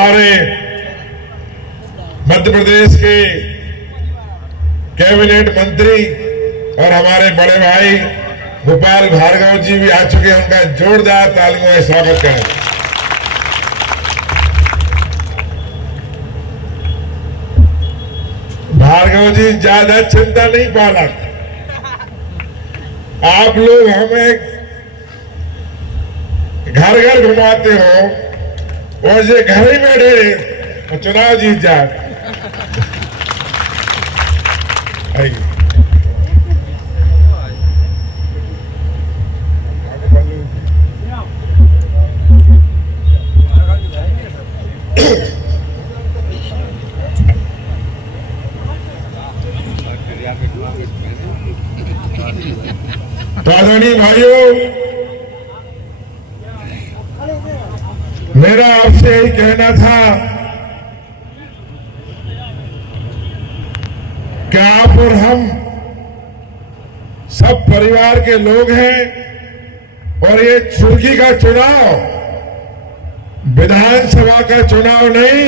हमारे मध्य प्रदेश के कैबिनेट मंत्री और हमारे बड़े भाई गोपाल भार्गव जी भी आ चुके हैं। उनका जोरदार तालियों से स्वागत करें। भार्गव जी ज्यादा चिंता नहीं पाना, आप लोग हमें घर घर घुमाते हो और ये घर ही बैठे चुनाव जीत जाए। तो आदरणीय भाइयों, मेरा आपसे यही कहना था कि आप और हम सब परिवार के लोग हैं और ये चुरकी का चुनाव विधानसभा का चुनाव नहीं,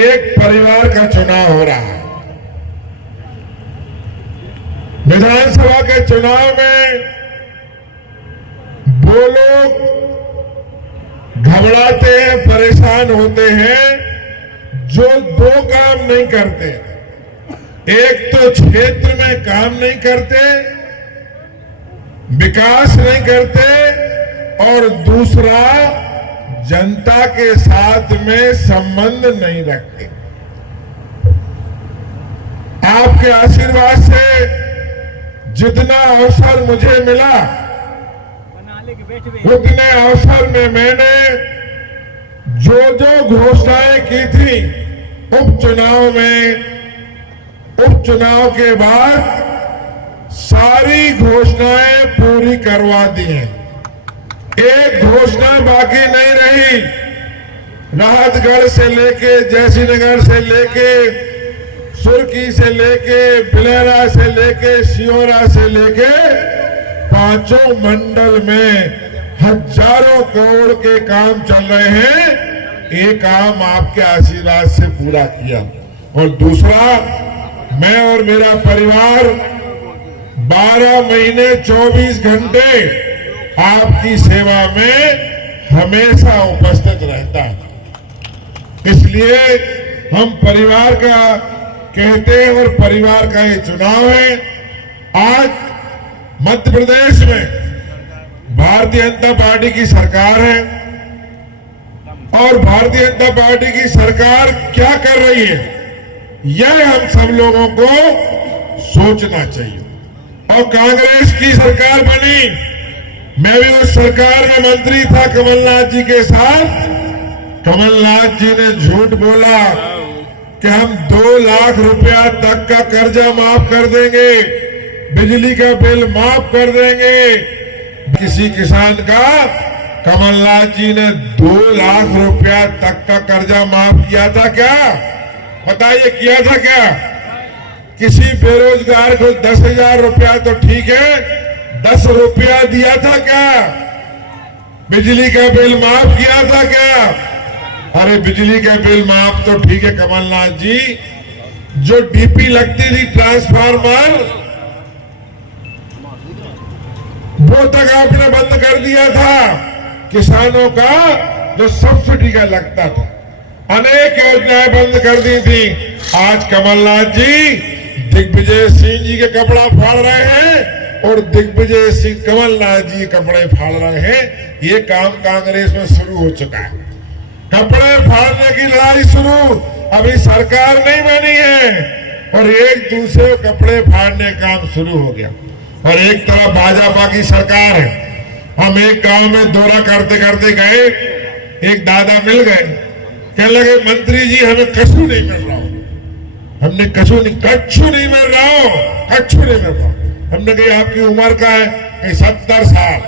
एक परिवार का चुनाव हो रहा है। विधानसभा के चुनाव में वो लोग घबराते हैं, परेशान होते हैं जो दो काम नहीं करते। एक तो क्षेत्र में काम नहीं करते, विकास नहीं करते, और दूसरा जनता के साथ में संबंध नहीं रखते। आपके आशीर्वाद से जितना अवसर मुझे मिला उतने अवसर में मैंने जो जो घोषणाएं की थी उपचुनाव में, उपचुनाव के बाद सारी घोषणाएं पूरी करवा दी हैं। एक घोषणा बाकी नहीं रही। राहतगढ़ से लेके, जयसिंहनगर से लेके, सुर्खी से लेके, बिलेरा से लेके, सियोरा से लेके, पांचों मंडल में हजारों करोड़ के काम चल रहे हैं। ये काम आपके आशीर्वाद से पूरा किया। और दूसरा, मैं और मेरा परिवार 12 महीने 24 घंटे आपकी सेवा में हमेशा उपस्थित रहता है। इसलिए हम परिवार का कहते हैं और परिवार का ये चुनाव है। आज मध्य प्रदेश में भारतीय जनता पार्टी की सरकार है और भारतीय जनता पार्टी की सरकार क्या कर रही है, यह हम सब लोगों को सोचना चाहिए। और कांग्रेस की सरकार बनी, मैं भी उस सरकार में मंत्री था कमलनाथ जी के साथ। कमलनाथ जी ने झूठ बोला कि हम 2 लाख रुपया तक का कर्जा माफ कर देंगे, बिजली का बिल माफ कर देंगे। किसी किसान का कमलनाथ जी ने 2 लाख रुपया तक का कर्जा माफ किया था क्या? बताइए, किया था क्या? किसी बेरोजगार को 10,000 रुपया तो ठीक है, 10 रुपया दिया था क्या? बिजली का बिल माफ किया था क्या? अरे बिजली का बिल माफ तो ठीक है कमलनाथ जी, जो डीपी लगती थी ट्रांसफार्मर, वो तक आपने बंद कर दिया था। किसानों का जो सब्सिडी का लगता था, अनेक योजनाएं बंद कर दी थी। आज कमलनाथ जी दिग्विजय सिंह जी के कपड़ा फाड़ रहे हैं और दिग्विजय सिंह कमलनाथ जी कपड़े फाड़ रहे हैं। ये काम कांग्रेस में शुरू हो चुका है। कपड़े फाड़ने की लड़ाई शुरू, अभी सरकार नहीं बनी है और एक दूसरे कपड़े फाड़ने का काम शुरू हो गया। और एक तरफ भाजपा की सरकार है। हम एक गांव में दौरा करते करते गए, एक दादा मिल गए, कहने लगे मंत्री जी हमें कछु नहीं मिल रहा हो। हमने कछु नहीं मिल रहा हो, कछु नहीं मिल रहा। हमने कही आपकी उम्र का है? कहीं 70 साल।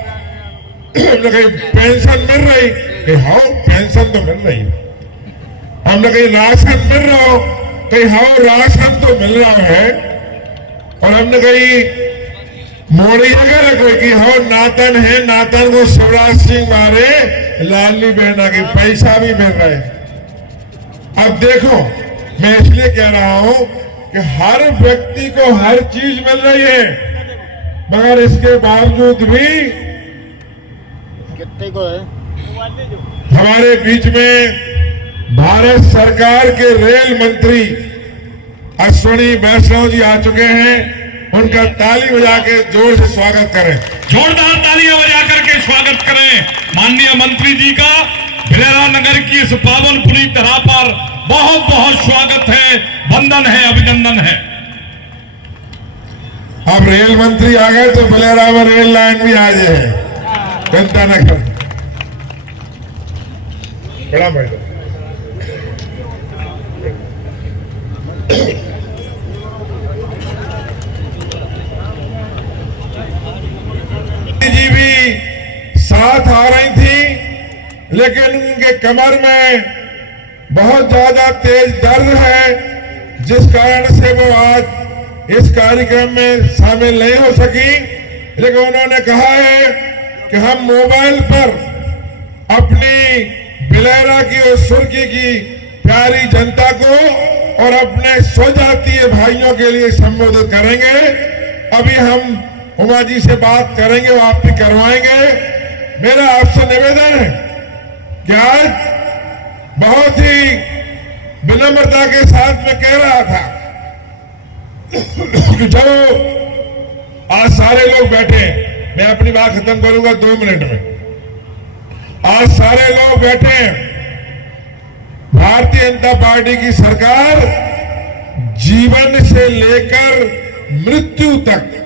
हमने कही पेंशन मिल रही? हाँ पेंशन तो मिल रही है। हमने कहीं राशन मिल रहा हो? कहीं हाँ राशन तो मिल रहा है। और हमने कही मोड़ी जगह कोई कि हाँ नातन है, नातन को शिवराज सिंह मारे, लाली बहना की पैसा भी मिल रहे। अब देखो, मैं इसलिए कह रहा हूं कि हर व्यक्ति को हर चीज मिल रही है, मगर इसके बावजूद भी कितने को है हमारे बीच में भारत सरकार के रेल मंत्री अश्विनी वैष्णव जी आ चुके हैं। उनका ताली बजा के जोर से स्वागत करें। जोरदार तालियां बजा करके स्वागत करें माननीय मंत्री जी का। भिलेरा नगर की इस पावन पुरी तरह पर बहुत बहुत स्वागत है, वंदन है, अभिनंदन है। अब रेल मंत्री आ गए तो भिलेरा में रेल लाइन भी आ जाए। जनता नगर बड़ा मैडम जी भी साथ आ रही थी, लेकिन उनके कमर में बहुत ज्यादा तेज दर्द है, जिस कारण से वो आज इस कार्यक्रम में शामिल नहीं हो सकी। लेकिन उन्होंने कहा है कि हम मोबाइल पर अपनी भिलेरा की और सुर्खी की प्यारी जनता को और अपने स्वजातीय भाइयों के लिए संबोधित करेंगे। अभी हम उमा जी से बात करेंगे, वो आप भी करवाएंगे। मेरा आपसे निवेदन है कि आज बहुत ही विनम्रता के साथ मैं कह रहा था कि चलो आज सारे लोग बैठे हैं, मैं अपनी बात खत्म करूंगा 2 मिनट में। आज सारे लोग बैठे हैं, भारतीय जनता पार्टी की सरकार जीवन से लेकर मृत्यु तक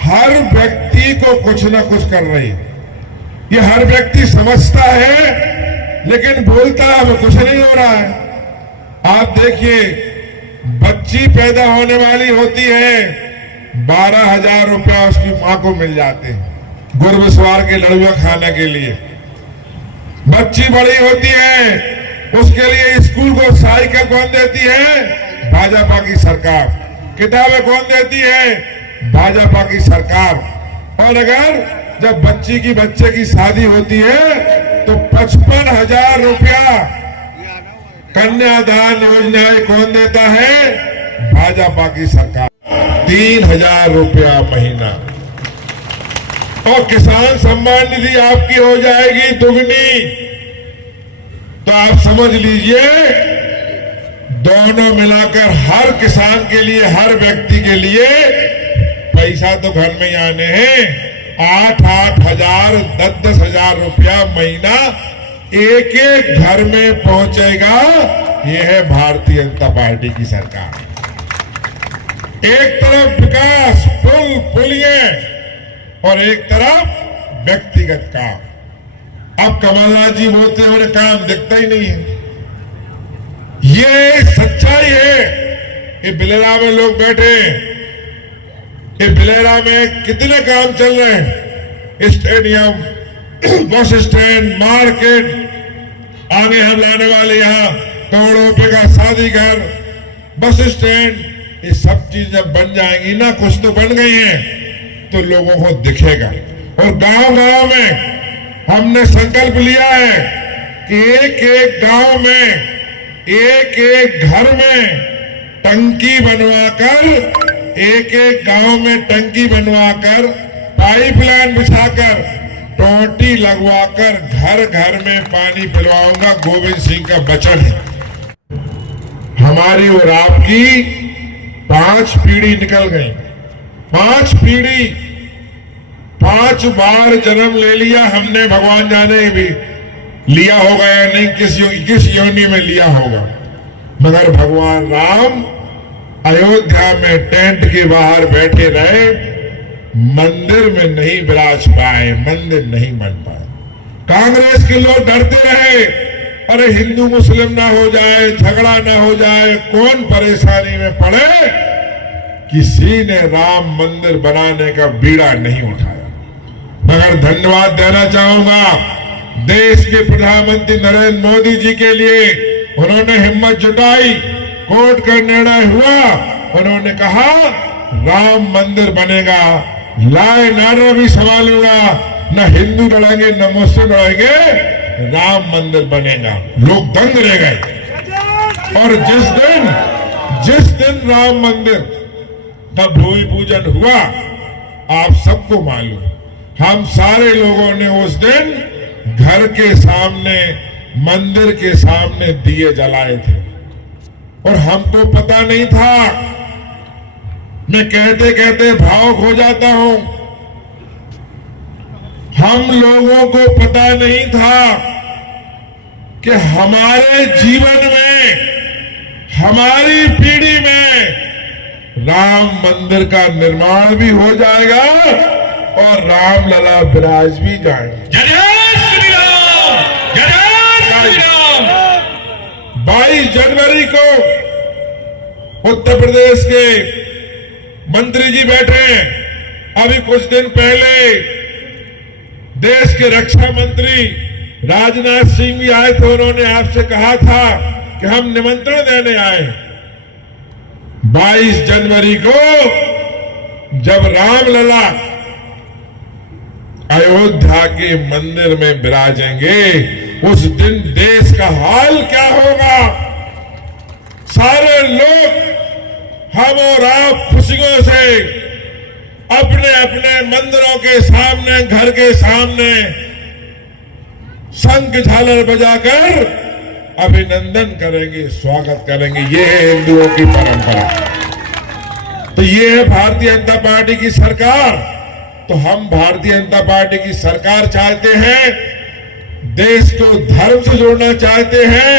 हर व्यक्ति को कुछ ना कुछ कर रही है। ये हर व्यक्ति समझता है, लेकिन बोलता है वो कुछ नहीं हो रहा है। आप देखिए, बच्ची पैदा होने वाली होती है, 12,000 रुपया उसकी मां को मिल जाते हैं गुरबिस्वार के लड़ुआ खाने के लिए। बच्ची बड़ी होती है, उसके लिए स्कूल को साइकिल कौन देती है? भाजपा की सरकार। किताबें कौन देती है? भाजपा की सरकार। और अगर जब बच्चे की शादी होती है तो 55,000 रुपया कन्यादान योजना कौन देता है? भाजपा की सरकार। 3,000 रुपया महीना। और किसान सम्मान निधि आपकी हो जाएगी दुगनी। तो आप समझ लीजिए, दोनों मिलाकर हर किसान के लिए, हर व्यक्ति के लिए पैसा तो घर में ही आने हैं। 8-8 हजार, 10-10 हजार रुपया महीना एक एक घर में पहुंचेगा। यह है भारतीय जनता पार्टी की सरकार। एक तरफ विकास, पुल पुलिये, और एक तरफ व्यक्तिगत काम। अब कमलनाथ जी बोलते हैं उन्हें काम दिखता ही नहीं है। ये सच्चाई है। ये भिलेरा में लोग बैठे, ये भिलेरा में कितने काम चल रहे हैं? स्टेडियम, बस स्टैंड, मार्केट, आगे हम लाने वाले यहाँ करोड़ों रुपए का शादी घर, बस स्टैंड, ये सब चीज जब बन जाएंगी ना, कुछ तो बन गई है, तो लोगों को दिखेगा। और गांव गांव में हमने संकल्प लिया है कि एक एक गांव में, एक एक घर में टंकी बनवाकर, एक एक गांव में टंकी बनवाकर, पाइपलाइन बिछाकर, टोटी लगवाकर घर घर में पानी पिलवाऊंगा। गोविंद सिंह का वचन है। हमारी और आपकी 5 पीढ़ी निकल गई। 5 पीढ़ी, 5 बार जन्म ले लिया हमने। भगवान जाने भी लिया होगा या नहीं, किस योनि में लिया होगा, मगर भगवान राम अयोध्या में टेंट के बाहर बैठे रहे, मंदिर में नहीं विराज पाए, मंदिर नहीं बन पाए। कांग्रेस के लोग डरते रहे, अरे हिंदू मुस्लिम ना हो जाए, झगड़ा ना हो जाए, कौन परेशानी में पड़े। किसी ने राम मंदिर बनाने का बीड़ा नहीं उठाया। मगर धन्यवाद देना चाहूंगा देश के प्रधानमंत्री नरेंद्र मोदी जी के लिए। उन्होंने हिम्मत जुटाई, कोर्ट का निर्णय हुआ, उन्होंने कहा राम मंदिर बनेगा, लाए नारा भी संभालूंगा, न हिंदू लड़ेंगे न मुस्लिम लड़ेंगे, राम मंदिर बनेगा। लोग दंग रह गए। और जिस दिन राम मंदिर का भूमि पूजन हुआ, आप सबको मालूम, हम सारे लोगों ने उस दिन घर के सामने, मंदिर के सामने दिए जलाए थे। और हमको पता नहीं था, मैं कहते कहते भावुक हो जाता हूं, हम लोगों को पता नहीं था कि हमारे जीवन में, हमारी पीढ़ी में राम मंदिर का निर्माण भी हो जाएगा और रामलला विराज भी जाएंगे। जय जय श्री राम, जय जय श्री राम। 22 जनवरी को उत्तर प्रदेश के मंत्री जी बैठे। अभी कुछ दिन पहले देश के रक्षा मंत्री राजनाथ सिंह भी आए थे। उन्होंने आपसे कहा था कि हम निमंत्रण देने आए। 22 जनवरी को जब रामलला अयोध्या के मंदिर में विराजेंगे, उस दिन देश का हाल क्या होगा। सारे लोग, हम और आप खुशियों से अपने अपने मंदिरों के सामने, घर के सामने शंख झालर बजाकर अभिनंदन करेंगे, स्वागत करेंगे। ये है हिंदुओं की परंपरा। तो ये है भारतीय जनता पार्टी की सरकार। तो हम भारतीय जनता पार्टी की सरकार चाहते हैं, देश को धर्म से जोड़ना चाहते हैं,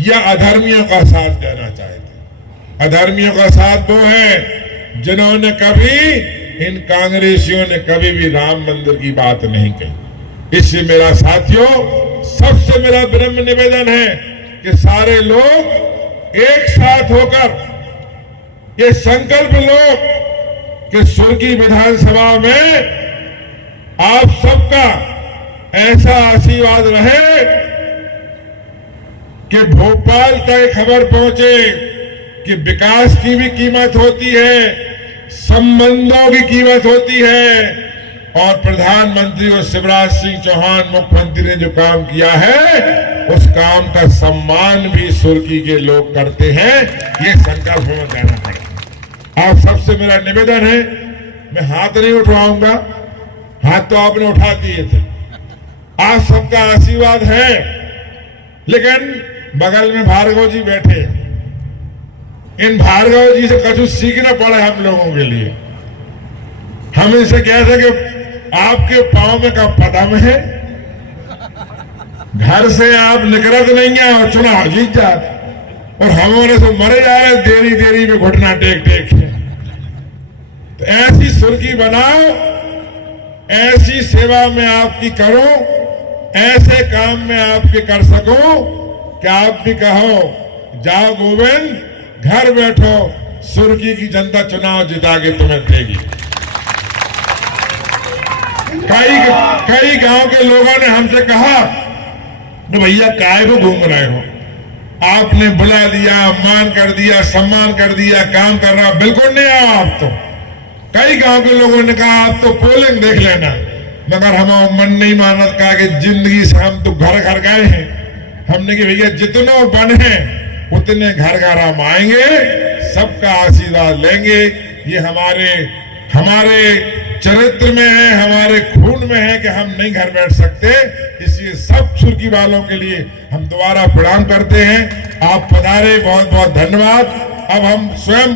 या अधर्मियों का साथ देना चाहते हैं। अधर्मियों का साथ वो है जिन्होंने कभी, इन कांग्रेसियों ने कभी भी राम मंदिर की बात नहीं कही। इससे मेरा साथियों, सबसे मेरा विनम्र निवेदन है कि सारे लोग एक साथ होकर ये संकल्प लो कि सुर्खी विधानसभा में आप सबका ऐसा आशीर्वाद रहे कि भोपाल तक खबर पहुंचे कि विकास की भी कीमत होती है, संबंधों की कीमत होती है। और प्रधानमंत्री और शिवराज सिंह चौहान मुख्यमंत्री ने जो काम किया है, उस काम का सम्मान भी सुर्खी के लोग करते हैं। ये संकल्प हमें लेना पड़ेगा। आप सबसे मेरा निवेदन है, मैं हाथ नहीं उठवाऊंगा, हाथ तो आपने उठा दिए थे, आप सबका आशीर्वाद है। लेकिन बगल में भार्गव जी बैठे, इन भार्गव जी से कुछ सीखना पड़े हम लोगों के लिए। हम इनसे कहते कि आपके पांव में का पदम है, घर से आप निकलत नहीं है और चुनाव जीत जाते, और हमारे से मरे जा रहे देरी देरी में घुटना टेक टेक है। तो ऐसी सुर्खी बनाओ, ऐसी सेवा में आपकी करो, ऐसे काम में आपके कर सको कि आप भी कहो, जाओ गोविंद घर बैठो, सुर्खी की जनता चुनाव जिता के तुम्हें देगी। कई गांव के लोगों ने हमसे कहा कि भैया काय को घूम रहे हो, आपने बुला दिया, मान कर दिया, सम्मान कर दिया, काम कर रहा। बिल्कुल नहीं आओ आप तो। कई गांव के लोगों ने कहा आप तो पोलिंग देख लेना, मगर हम मन नहीं मानत, कहा कि जिंदगी से हम तो घर घर गए हैं। हमने कि भैया जितने बन है उतने घर घर हम आएंगे, सबका आशीर्वाद लेंगे। ये हमारे चरित्र में है, हमारे खून में है कि हम नहीं घर बैठ सकते। इसलिए सब सुर्खी वालों के लिए हम दोबारा प्रणाम करते हैं। आप पधारे, बहुत बहुत धन्यवाद। अब हम स्वयं